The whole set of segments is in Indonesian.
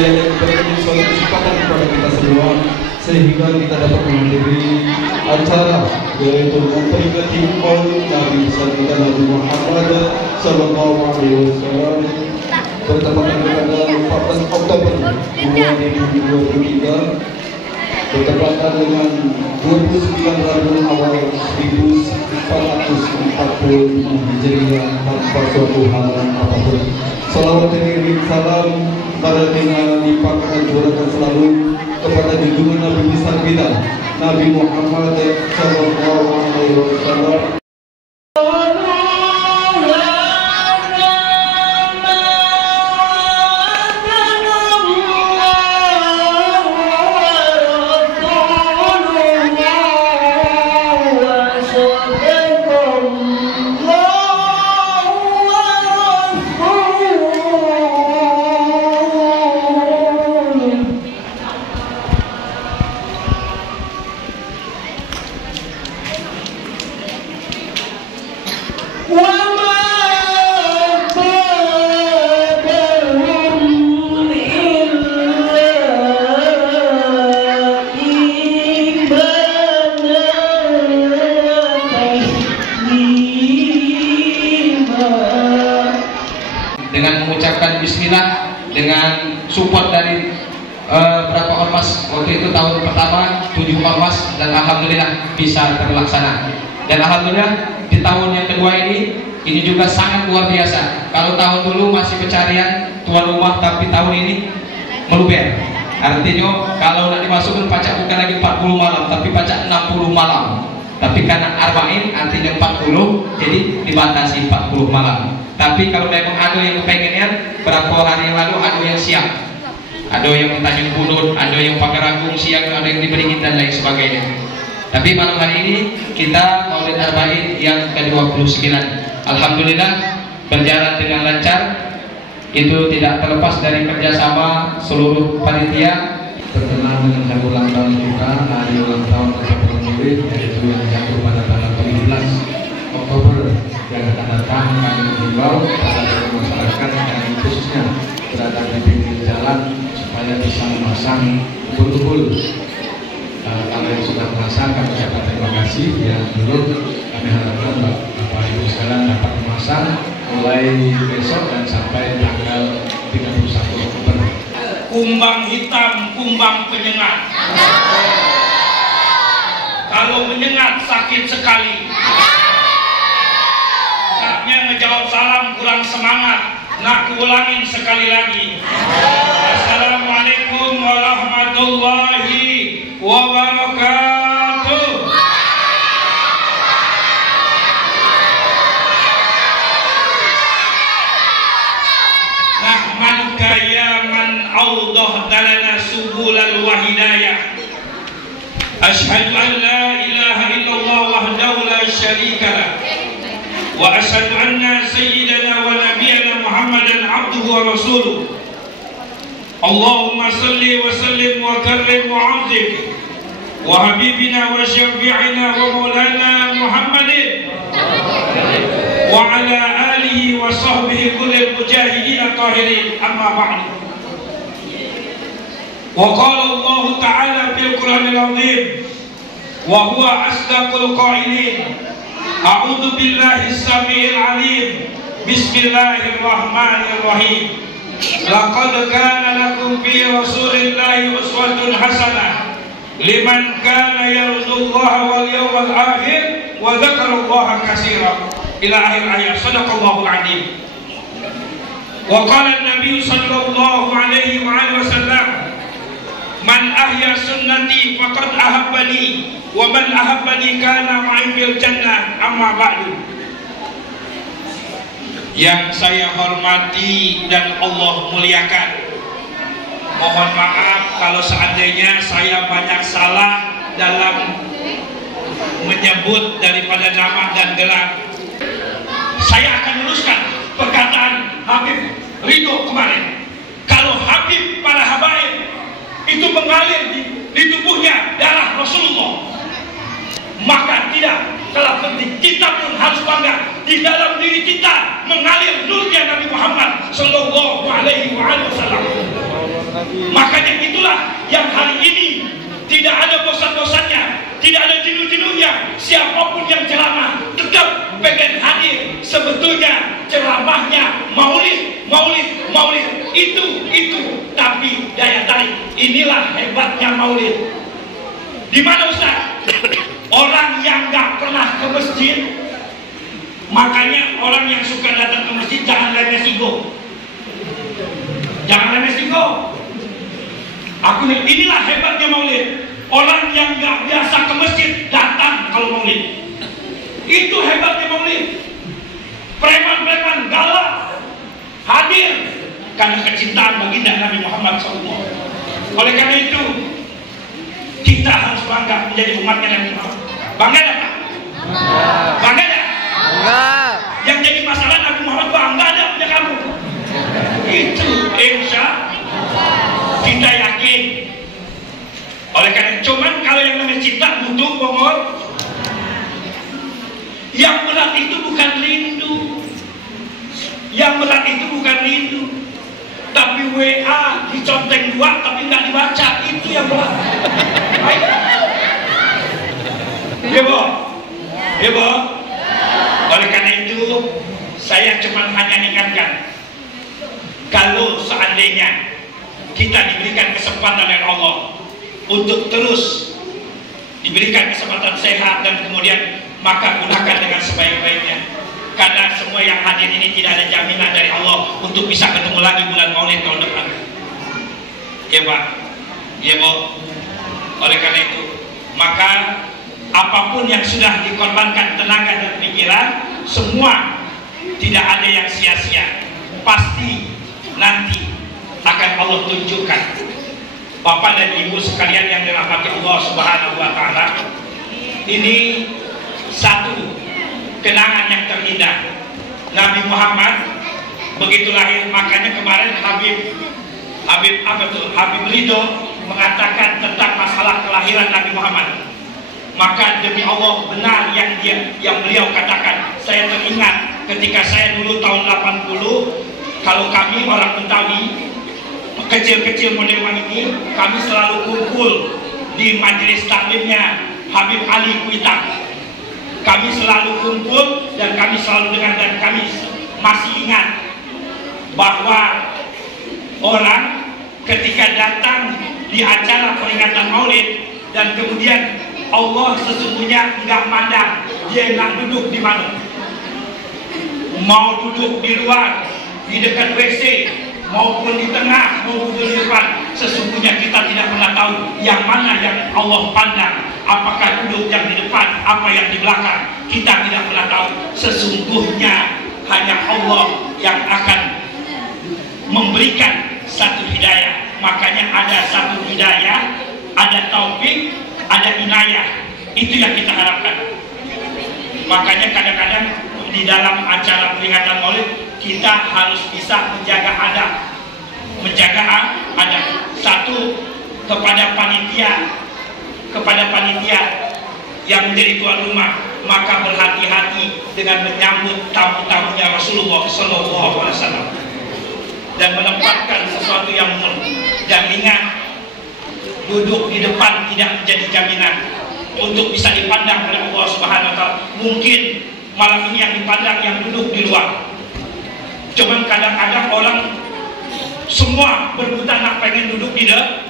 yang memberikan suatu kesempatan kepada kita semua sehingga kita dapat menghadiri acara yaitu memperingati Maulid Nabi besar kita Nabi Muhammad Sallallahu Alaihi Wasallam bertepatan pada 14 Oktober 2023 bertepatan dengan 29 Rabiul Awal 1445 Hijriah tanpa suatu halangan apapun. Salawat dan salam dengan limpahkan dan curahkan selalu kepada junjungan Nabi besar kita Nabi Muhammad Sallallahu Alaihi Wasallam. Dengan mengucapkan bismillah, dengan support dari berapa ormas waktu itu tahun pertama 7 ormas dan alhamdulillah bisa terlaksana. Dan alhamdulillah di tahun yang kedua ini juga sangat luar biasa. Kalau tahun dulu masih pencarian tuan rumah, tapi tahun ini meluber. Artinya kalau nak dimasukkan pacak bukan lagi 40 malam, tapi pacak 60 malam. Tapi karena arba'in artinya 40, jadi dibatasi 40 malam. Tapi kalau memang ada yang kepengennya, berapa hari yang lalu ada yang siap, ada yang Tanjung Bunut, ada yang Pagaragung siang, ada yang di Beringin dan lain sebagainya. Tapi malam hari ini kita Maulid Arba'in yang ke-29, alhamdulillah berjalan dengan lancar. Itu tidak terlepas dari kerjasama seluruh panitia. Berkenaan dengan hari ulang tahun kita, hari ulang tahun Republik Indonesia yaitu yang jatuh pada tanggal 17 Oktober yang akan datang, kami mengimbau kepada masyarakat yang khususnya berada di pinggir jalan supaya bisa memasang betul-betul. Kalau yang sudah memasang kami ucapkan terima kasih, yang belum kami harapkan Bapak Ibu sekalian dapat memasang mulai besok dan sampai tanggal 31 Oktober. Kumbang hitam, kumbang penyengat. Kalau menyengat sakit sekali. Saatnya ngejawab salam kurang semangat. Nak ulangin sekali lagi. Assalamualaikum warahmatullahi wabarakatuh. Nahmaduka ya man awdah dalana subulal wahidayah. Ashhadu an la ilaha illallah wahdahu la syarika lah. Wa ashhadu anna sayyidana wa nabiyana Muhammadan abduhu wa rasuluh. Allahumma salli wa sallim wa karrim wa azim wa habibina wa syafi'ina wa maulana Muhammadin wa ala alihi wa sahbihi kullil mujahidin tahirin, amma ba'du. Wa qala Allah ta'ala fil Qur'anil azim wa huwa asdaqul qailin. A'udzu billahi as-sami'il 'alim. Bismillahirrahmanirrahim. Laqad kana lakum fi Rasulillahi uswatun hasanah liman kana yarjullaha wal yawmal akhir wa dzakarallaha katsiran. Ila akhir ayat. Shadaqallahul 'azim. Wa qala an-nabiy sallallahu alaihi wa alihi wasallam, man ahya sunnati faqad ahabbani wa man ahabbani kana ma'i fil jannah, amma ba'du. Yang saya hormati dan Allah muliakan, mohon maaf kalau seandainya saya banyak salah dalam menyebut daripada nama dan gelar. Saya akan luruskan perkataan Habib Ridho kemarin. Kalau Habib para habaib itu mengalir di tubuhnya darah Rasulullah, maka tidak kalah penting kita pun harus bangga di dalam diri kita mengalir nurnya Nabi Muhammad Sallallahu Alaihi Wasallam. Makanya itulah yang hari ini tidak ada bosan-bosannya, tidak ada jenuh-jenuhnya. Siapapun yang ceramah tetap pengen hadir. Sebetulnya ceramahnya maulid. Itu. Tapi daya tarik, inilah hebatnya maulid. Di mana Ustaz? Orang yang nggak pernah ke masjid, makanya orang yang suka datang ke masjid jangan lemes ego. Jangan lemes ego. Inilah hebatnya maulid. Orang yang nggak biasa ke masjid datang kalau maulid. Itu hebatnya maulid. Preman-preman galak hadir karena kecintaan baginda Nabi Muhammad SAW. Oleh karena itu kita harus bangga menjadi umatnya Nabi Muhammad. Bangga ada Pak? Bangga ada? Yang jadi masalah Nabi Muhammad bangga ada punya kamu. Itu insya kita yakin. Oleh karena cuman kalau yang namanya cinta butuh pokok. Yang berat itu bukan rindu. Yang berat itu bukan rindu. Tapi WA diconteng dua tapi nggak dibaca, itu yang berat. Ya Bo? Ya Bo? Oleh karena itu saya cuma hanya ingatkan, kalau seandainya kita diberikan kesempatan oleh Allah untuk terus diberikan kesempatan sehat dan kemudian maka gunakan dengan sebaik-baiknya. Karena semua yang hadir ini tidak ada jaminan dari Allah untuk bisa ketemu lagi bulan Maulid tahun depan. Ya Pak, ya Bu. Oleh karena itu, maka apapun yang sudah dikorbankan tenaga dan pikiran, semua tidak ada yang sia-sia. Pasti nanti akan Allah tunjukkan. Bapak dan Ibu sekalian yang dirahmati Allah Subhanahu wa Ta'ala, ini satu kenangan yang terindah. Nabi Muhammad begitu lahir, makanya kemarin Habib Ridho mengatakan tentang masalah kelahiran Nabi Muhammad. Maka demi Allah benar yang beliau katakan. Saya teringat ketika saya dulu tahun 80, kalau kami orang Betawi kecil-kecil model ini, kami selalu kumpul di majelis taklimnya Habib Ali Kuitang. Kami selalu kumpul dan kami selalu dengar, dan kami masih ingat bahwa orang ketika datang di acara peringatan Maulid dan kemudian Allah sesungguhnya nggak mandang dia nggak duduk di mana, mau duduk di luar, di dekat WC, maupun di tengah, maupun di depan, sesungguhnya kita tidak pernah tahu yang mana yang Allah pandang. Apakah duduk yang di depan, apa yang di belakang, kita tidak pernah tahu. Sesungguhnya hanya Allah yang akan memberikan satu hidayah. Makanya ada satu hidayah, ada taufik, ada inayah. Itu yang kita harapkan. Makanya kadang-kadang di dalam acara peringatan Maulid kita harus bisa menjaga adab. Menjaga adab. Satu, kepada panitia yang menjadi tuan rumah, maka berhati-hati dengan menyambut tamu-tamunya Rasulullah SAW dan menempatkan sesuatu yang benar. Dan ingat, duduk di depan tidak menjadi jaminan untuk bisa dipandang oleh Allah Subhanahu wa Ta'ala. Mungkin malam ini yang dipandang yang duduk di luar. Cuman kadang-kadang orang semua berebutan nak pengen duduk di depan,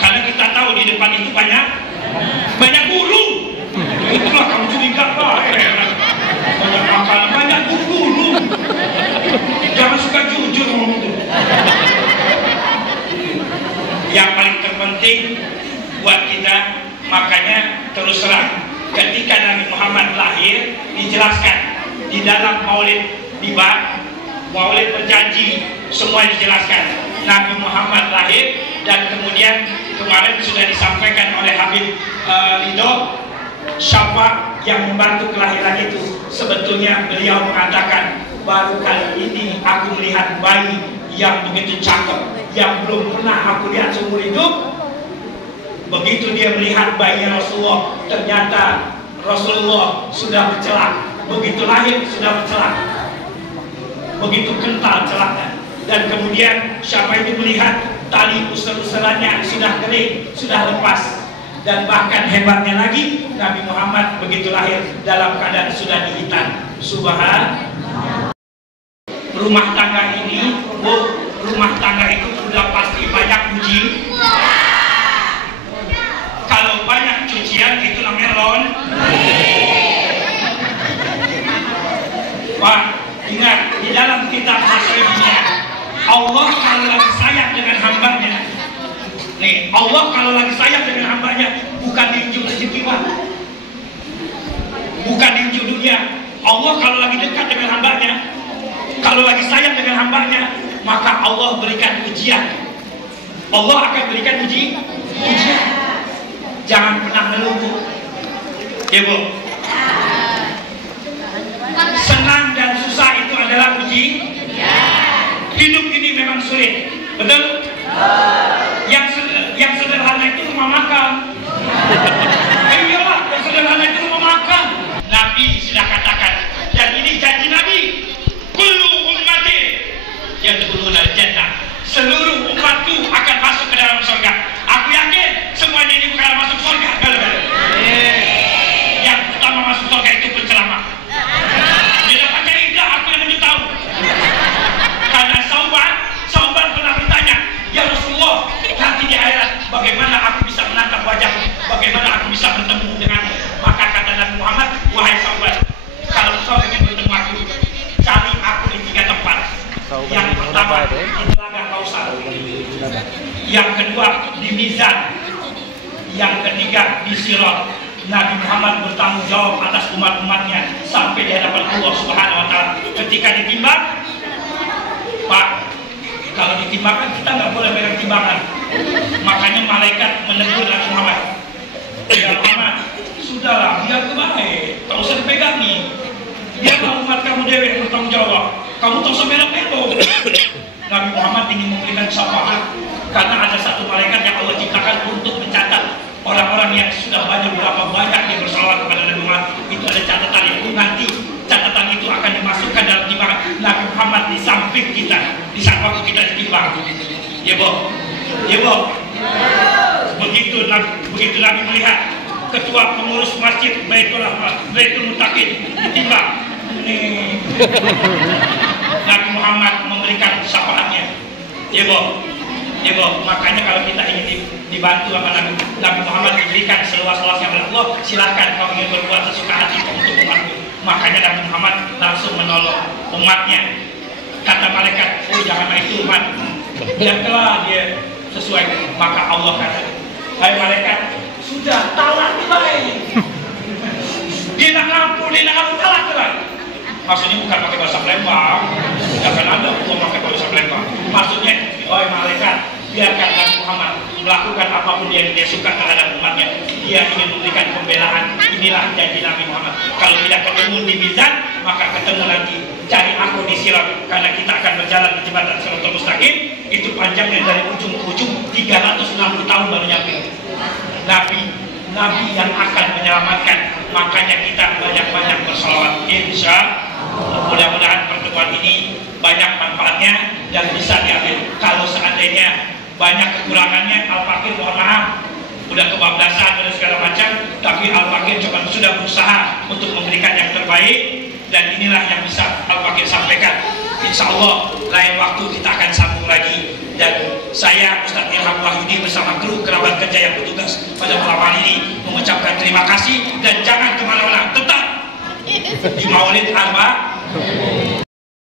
karena kita tahu di depan itu banyak guru. Itulah kamu curiga Pak. Banyak makanan, banyak guru. Jangan suka jujur ngomong itu. Yang paling terpenting buat kita, makanya terus terang ketika Nabi Muhammad lahir dijelaskan di dalam Maulid tiba, Maulid berjanji, semua dijelaskan. Nabi Muhammad lahir dan kemudian kemarin sudah disampaikan oleh Habib Ridho, siapa yang membantu kelahiran itu. Sebetulnya beliau mengatakan, baru kali ini aku melihat bayi yang begitu cakep, yang belum pernah aku lihat seumur hidup. Begitu dia melihat bayi Rasulullah, ternyata Rasulullah sudah bercelak. Begitu lahir sudah bercelak, begitu kental celaknya. Dan kemudian siapa itu melihat tali usur-usurannya sudah kering, sudah lepas. Dan bahkan hebatnya lagi, Nabi Muhammad begitu lahir dalam keadaan sudah dihitan. Subhanallah. Rumah tangga ini, rumah tangga itu sudah pasti banyak uji. Kalau banyak cucian itu namanya lon. Wah, ingat di dalam kitab Masyarakat, Allah kalau lagi sayang dengan hambanya, nih Allah kalau lagi sayang dengan hambanya, bukan diunjuk rezeki, Pak, bukan diunjuk dunia. Allah kalau lagi dekat dengan hambanya, kalau lagi sayang dengan hambanya, maka Allah berikan ujian. Allah akan berikan ujian. Jangan pernah menunggu, ya Bu. Senang dan susah itu adalah uji. Hidup ini memang sulit, betul? Yang sederhana itu rumah makan. Iyalah, yang sederhana itu rumah makan. Nabi sudah katakan, dan ini janji Nabi, kullu ummati yadkhuluna al-jannah. Seluruh umatku akan masuk ke dalam surga. Aku yakin semuanya ini bukan masuk surga. Yang pertama masuk surga itu penceramah. Tidak pakai idah, aku yang memberitahu. Karena Sauban pernah bertanya, ya Rasulullah, nanti di akhirat bagaimana aku bisa menatap wajahmu, bagaimana aku bisa bertemu denganmu? Maka kata Nabi Muhammad, wahai Sauban, kalau kau ingin bertemu aku, cari aku di 3 tempat. Yang pertama di Telaga Kausar, yang kedua di Mizan, yang ketiga di Sirat. Nabi Muhammad bertanggung jawab atas umat-umatnya sampai di hadapan Allah Subhanahu wa Ta'ala. Ketika ditimbang, Pak, kalau ditimbang kan kita nggak boleh pegang timbangan. Makanya malaikat menegur Nabi Muhammad, ya Muhammad, sudahlah, biar kebaik, tak usah dipegang nih. Biarlah umat kamu dewe bertanggung jawab. Kamu tak usah belok-belok. Nabi Muhammad ingin memberikan syafaat karena ada satu malaikat yang Allah ciptakan untuk mencatat orang-orang yang sudah berapa banyak yang bersalawat kepada Nabi Muhammad. Itu ada catatan itu, nanti catatan itu akan dimasukkan dalam timbangan Nabi Muhammad di samping kita, di saat waktu kita ditimbang. Ya Bu, ya Bu. Begitu Nabi melihat ketua pengurus masjid Baitul Muttaqin ditimbang, Nabi Muhammad memberikan syafaatnya. Ya Bu, ya Bu. Makanya kalau kita ingin dibantu sama Nabi Muhammad, diberikan seluas-luasnya oleh Allah, silakan kau ingin berbuat sesuka hati untuk umatmu. Makanya Nabi Muhammad langsung menolong umatnya. Kata malaikat, oh jangan itu umat, biarlah dia sesuai. Maka Allah kata, hai malaikat, sudah talat baik. Dia nak ngampun talat baik. Maksudnya bukan pakai bahasa Palembang, jangan ada Allah pakai bahasa Palembang. Maksudnya, oh malaikat, biarkan Nabi Muhammad melakukan apapun yang dia suka terhadap umatnya. Dia ingin memberikan pembelaan. Inilah janji Nabi Muhammad. Kalau tidak ketemu di Mizan, maka ketemu nanti. Cari aku di Sirat, karena kita akan berjalan di jembatan Siratal Mustaqim. Itu panjangnya dari ujung ke ujung 360 tahun baru nyampe. Nabi yang akan menyelamatkan. Makanya kita banyak-banyak bersalawat. Insya Allah, mudah-mudahan pertemuan ini banyak manfaatnya dan bisa diambil. Kalau seandainya banyak kekurangannya, Al-Fakir mohon maaf, udah kebablasan dan segala macam, tapi Al-Fakir coba sudah berusaha untuk memberikan yang terbaik, dan inilah yang bisa Al-Fakir sampaikan. Insya Allah lain waktu kita akan sambung lagi, dan saya Ustadz Ilham Wahyudi bersama kru kerabat kerja yang bertugas pada malam hari ini mengucapkan terima kasih, dan jangan kemana-mana, tetap di Maulid Arba.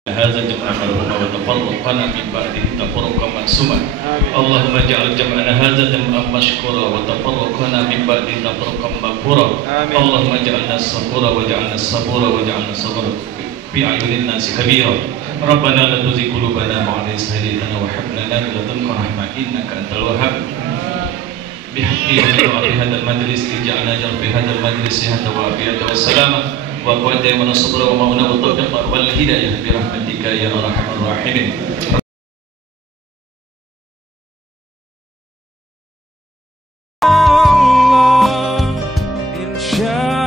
هذا جمع مرحوم وتفرقنا من بعده تفرقا معصوما اللهم اجعل جمعنا هذا جمعا مشكورا وتفرقنا من بعده تفرقا مغفورا اللهم اجعلنا صبورا واجعلنا صبورا واجعلنا صبورا في اعين الناس كبيرا ربنا لا تزغ قلوبنا بعد إذ هديتنا وهب لنا من لدنك رحمة إنك أنت الوهاب بحق في هذا المجلس اجعلنا في هذا المجلس صحة وعافية والسلامة وقوة ونصر ومعونة والتوفيق والهداية برحمتك يا أرحم الراحمين. Allah, insya